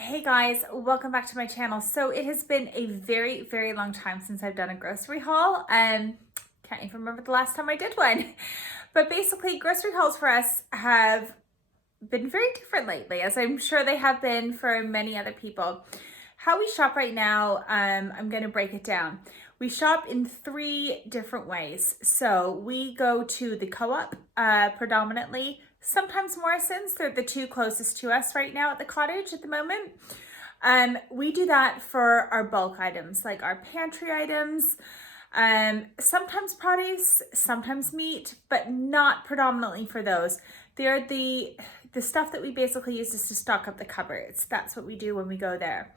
Hey guys, welcome back to my channel. So it has been a very, very long time since I've done a grocery haul. Can't even remember the last time I did one. But basically, grocery hauls for us have been very different lately, as I'm sure they have been for many other people. How we shop right now, I'm going to break it down. We shop in 3 different ways. So we go to the CoOp predominantly, sometimes Morrison's. They're the 2 closest to us right now at the cottage at the moment. We do that for our bulk items, like our pantry items, sometimes produce, sometimes meat, but not predominantly for those. They're the stuff that we basically use is to stock up the cupboards. That's what we do when we go there.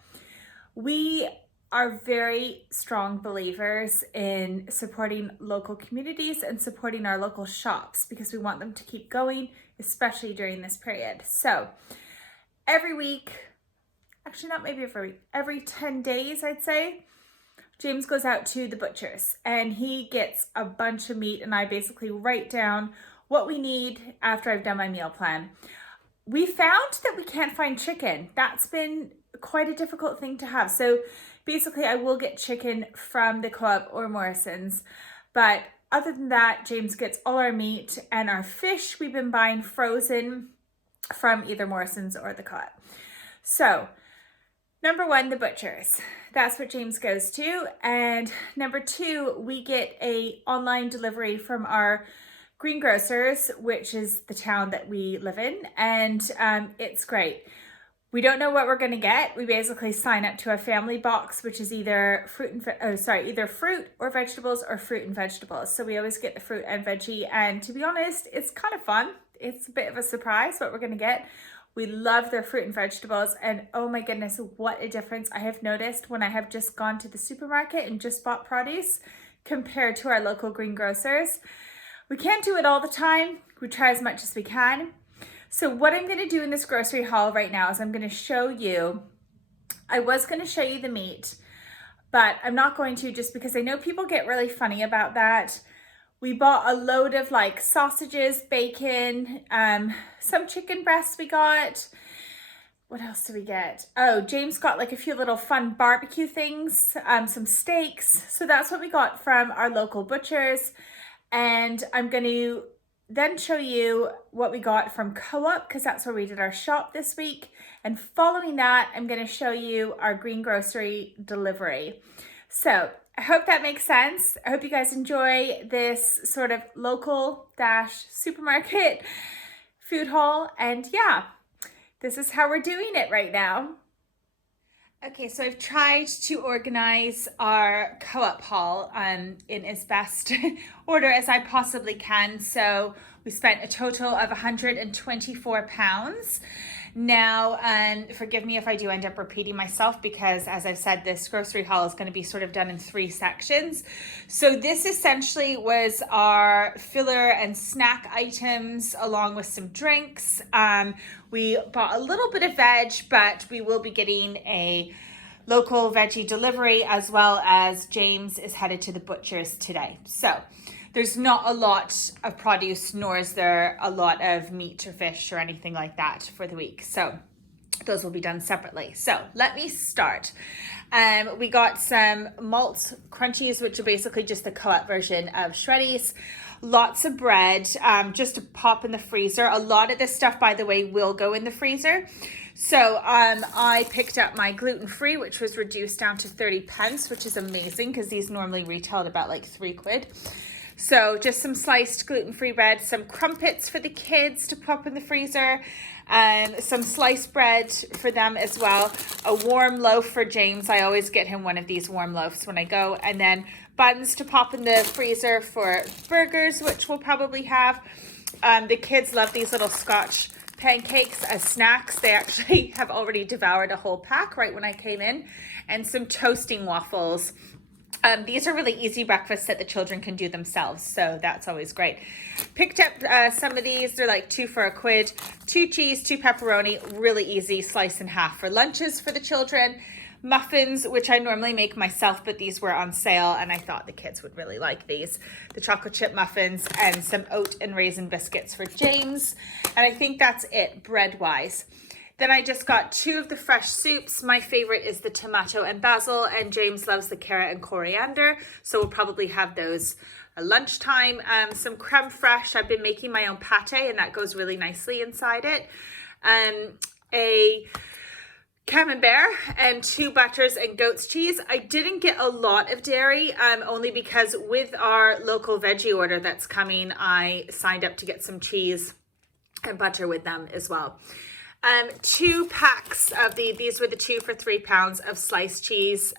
We are very strong believers in supporting local communities and supporting our local shops because we want them to keep going, especially during this period. So every week, actually not maybe every week, every 10 days, I'd say, James goes out to the butcher's and he gets a bunch of meat, and I basically write down what we need after I've done my meal plan. We found that we can't find chicken. That's been quite a difficult thing to have. So basically I will get chicken from the CoOp or Morrison's, but other than that, James gets all our meat, and our fish we've been buying frozen from either Morrison's or the CoOp. So number 1, the butcher's. That's what James goes to. And number 2, we get a online delivery from our greengrocers, which is the town that we live in, and it's great. We don't know what we're going to get. We basically sign up to a family box, which is either either fruit or vegetables, or fruit and vegetables. So we always get the fruit and veggie, and to be honest, it's kind of fun. It's a bit of a surprise what we're going to get. We love their fruit and vegetables, and oh my goodness, what a difference I have noticed when I have just gone to the supermarket and just bought produce compared to our local greengrocers. We can't do it all the time. We try as much as we can. So what I'm going to do in this grocery haul right now is I'm going to show you, I was going to show you the meat, but I'm not going to, just because I know people get really funny about that. We bought a load of like sausages, bacon, some chicken breasts we got. What else did we get? Oh, James got like a few little fun barbecue things, some steaks. So that's what we got from our local butchers. And I'm going to then show you what we got from CoOp, because that's where we did our shop this week. And following that, I'm going to show you our greengrocery delivery. So I hope that makes sense. I hope you guys enjoy this sort of local supermarket food haul. And yeah, this is how we're doing it right now. Okay, so I've tried to organize our CoOp haul in as best order as I possibly can. So we spent a total of £124. Now, forgive me if I do end up repeating myself, because as I've said, this grocery haul is going to be sort of done in 3 sections. So this essentially was our filler and snack items along with some drinks. We bought a little bit of veg, but we will be getting a local veggie delivery, as well as James is headed to the butcher's today. So there's not a lot of produce, nor is there a lot of meat or fish or anything like that for the week. So those will be done separately. So let me start. We got some malt crunchies, which are basically just the CoOp version of Shreddies. Lots of bread, just to pop in the freezer. A lot of this stuff, by the way, will go in the freezer. So I picked up my gluten-free, which was reduced down to 30 pence, which is amazing because these normally retail at about like £3. So just some sliced gluten-free bread, some crumpets for the kids to pop in the freezer, some sliced bread for them as well, a warm loaf for James. I always get him one of these warm loaves when I go, and then buns to pop in the freezer for burgers, which we'll probably have. The kids love these little Scotch pancakes as snacks. They actually have already devoured a whole pack right when I came in, and some toasting waffles. These are really easy breakfasts that the children can do themselves, so that's always great. Picked up some of these. They're like 2 for £1. 2 cheese, 2 pepperoni, really easy, slice in half for lunches for the children. Muffins, which I normally make myself, but these were on sale and I thought the kids would really like these. The chocolate chip muffins, and some oat and raisin biscuits for James. And I think that's it bread-wise. Then I just got 2 of the fresh soups. My favorite is the tomato and basil, and James loves the carrot and coriander, so we'll probably have those at lunchtime. Some creme fraiche. I've been making my own pate, and that goes really nicely inside it. A camembert and 2 butters and goat's cheese. I didn't get a lot of dairy, only because with our local veggie order that's coming, I signed up to get some cheese and butter with them as well. 2 packs of these were the 2 for £3 of sliced cheese.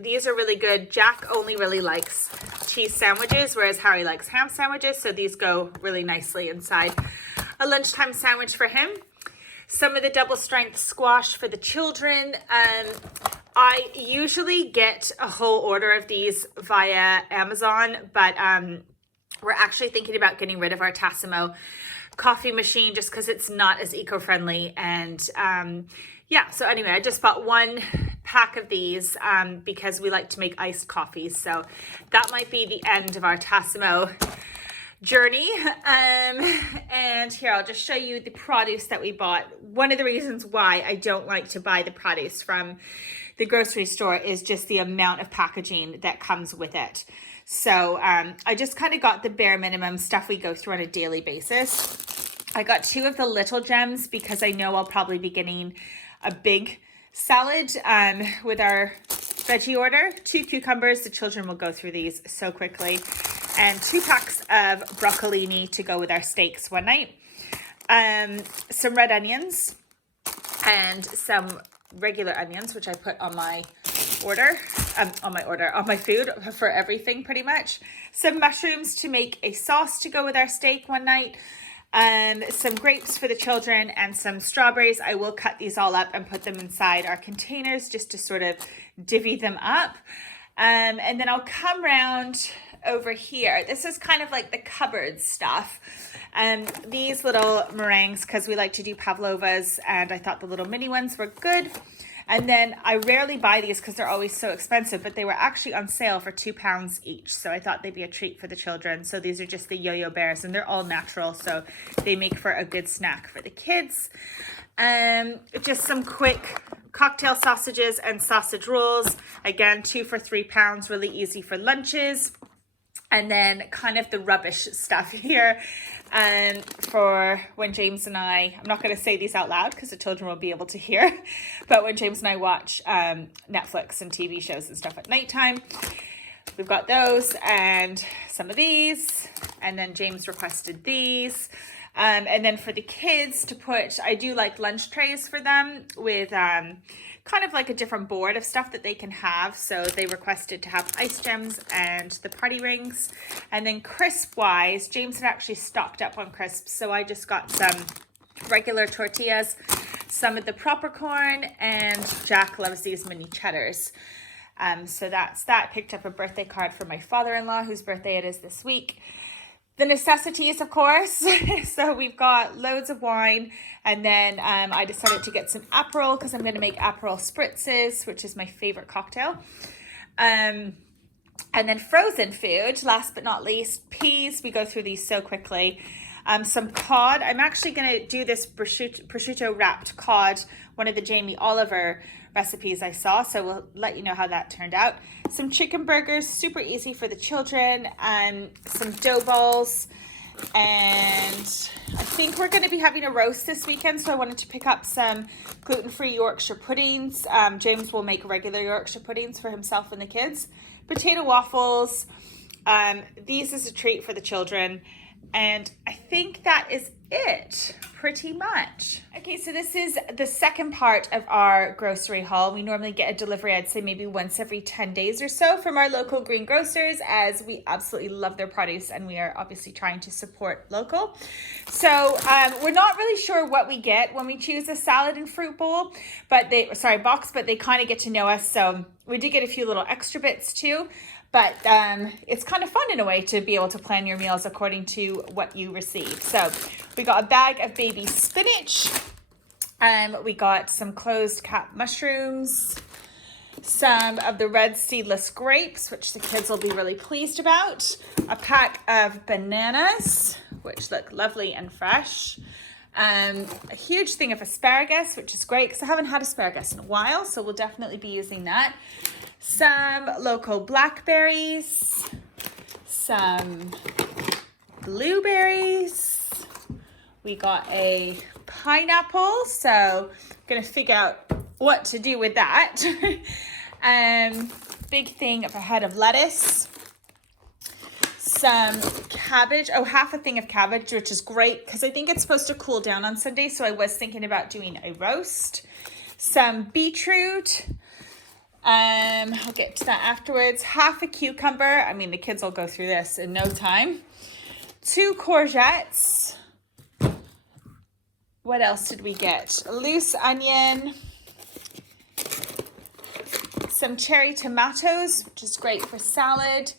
These are really good. Jack only really likes cheese sandwiches, whereas Harry likes ham sandwiches, so these go really nicely inside a lunchtime sandwich for him. Some of the double strength squash for the children. I usually get a whole order of these via Amazon, but we're actually thinking about getting rid of our Tassimo coffee machine just because it's not as eco-friendly. And yeah, so anyway, I just bought 1 pack of these because we like to make iced coffees. So that might be the end of our Tassimo journey. And here, I'll just show you the produce that we bought. One of the reasons why I don't like to buy the produce from the grocery store is just the amount of packaging that comes with it. So I just kind of got the bare minimum stuff we go through on a daily basis. I got 2 of the little gems because I know I'll probably be getting a big salad with our veggie order. 2 cucumbers. The children will go through these so quickly. And 2 packs of broccolini to go with our steaks one night. Some red onions and some regular onions, which I put on my order, on my food for everything pretty much. Some mushrooms to make a sauce to go with our steak one night. Some grapes for the children and some strawberries. I will cut these all up and put them inside our containers just to sort of divvy them up. And then I'll come around over here. This is kind of like the cupboard stuff. These little meringues, because we like to do pavlovas, and I thought the little mini ones were good. And then I rarely buy these because they're always so expensive, but they were actually on sale for £2 each. So I thought they'd be a treat for the children. So these are just the yo-yo bears, and they're all natural, so they make for a good snack for the kids. Just some quick cocktail sausages and sausage rolls. Again, 2 for £3, really easy for lunches. And then kind of the rubbish stuff here for when James and I'm not going to say these out loud because the children will be able to hear, but when James and I watch Netflix and TV shows and stuff at nighttime, we've got those and some of these. And then James requested these. And then for the kids to put, I do like lunch trays for them with kind of like a different board of stuff that they can have. So they requested to have ice gems and the party rings. And then crisp wise, James had actually stocked up on crisps. So I just got some regular tortillas, some of the proper corn, and Jack loves these mini cheddars. So that's that. Picked up a birthday card for my father-in-law, whose birthday it is this week. The necessities, of course. So we've got loads of wine. And then I decided to get some Aperol because I'm going to make Aperol spritzes, which is my favorite cocktail. And then frozen food, last but not least, peas. We go through these so quickly. Some cod. I'm actually going to do this prosciutto wrapped cod, one of the Jamie Oliver recipes I saw, so we'll let you know how that turned out. Some chicken burgers, super easy for the children, and some dough balls. And I think we're going to be having a roast this weekend, so I wanted to pick up some gluten-free Yorkshire puddings. James will make regular Yorkshire puddings for himself and the kids. Potato waffles. These is a treat for the children. And I think that is it, pretty much. Okay, so this is the second part of our grocery haul. We normally get a delivery, I'd say maybe once every 10 days or so from our local green grocers, as we absolutely love their produce and we are obviously trying to support local. So we're not really sure what we get when we choose a salad and fruit bowl, box, but they kind of get to know us. So we did get a few little extra bits too. But it's kind of fun in a way to be able to plan your meals according to what you receive. So we got a bag of baby spinach. We got some closed cap mushrooms. Some of the red seedless grapes, which the kids will be really pleased about. A pack of bananas, which look lovely and fresh. A huge thing of asparagus, which is great because I haven't had asparagus in a while, so we'll definitely be using that. Some local blackberries, some blueberries. We got a pineapple, so I'm gonna figure out what to do with that. Big thing of a head of lettuce. Some cabbage, half a thing of cabbage, which is great because I think it's supposed to cool down on Sunday, so I was thinking about doing a roast. Some beetroot, I'll get to that afterwards. Half a cucumber, I mean the kids will go through this in no time. 2 courgettes. What else did we get? A loose onion. Some cherry tomatoes, which is great for salad.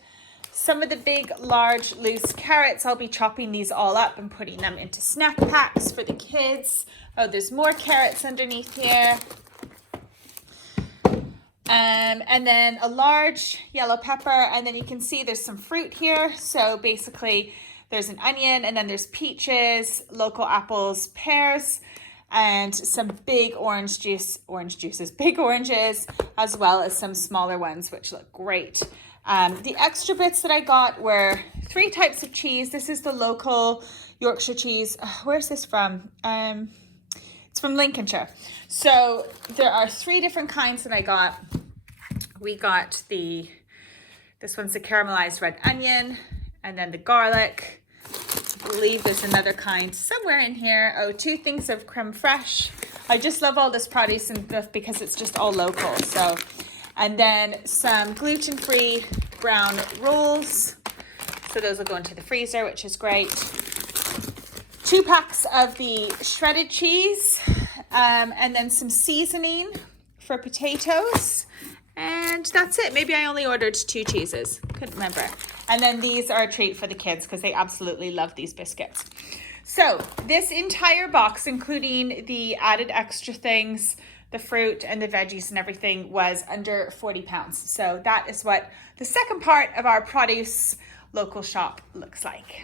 Some of the big, large, loose carrots, I'll be chopping these all up and putting them into snack packs for the kids. Oh, there's more carrots underneath here. And then a large yellow pepper, and then you can see there's some fruit here. So basically there's an onion, and then there's peaches, local apples, pears, and some big big oranges, as well as some smaller ones, which look great. The extra bits that I got were 3 types of cheese. This is the local Yorkshire cheese. Where's this from? It's from Lincolnshire. So there are 3 different kinds that I got. We got this one's the caramelized red onion, and then the garlic. I believe there's another kind somewhere in here. 2 things of creme fraiche. I just love all this produce and stuff because it's just all local. So, and then some gluten-free brown rolls. So those will go into the freezer, which is great. 2 packs of the shredded cheese, and then some seasoning for potatoes. And that's it. Maybe I only ordered 2 cheeses. Couldn't remember. And then these are a treat for the kids because they absolutely love these biscuits. So this entire box, including the added extra things, the fruit and the veggies and everything, was under 40 pounds. So that is what the second part of our produce local shop looks like.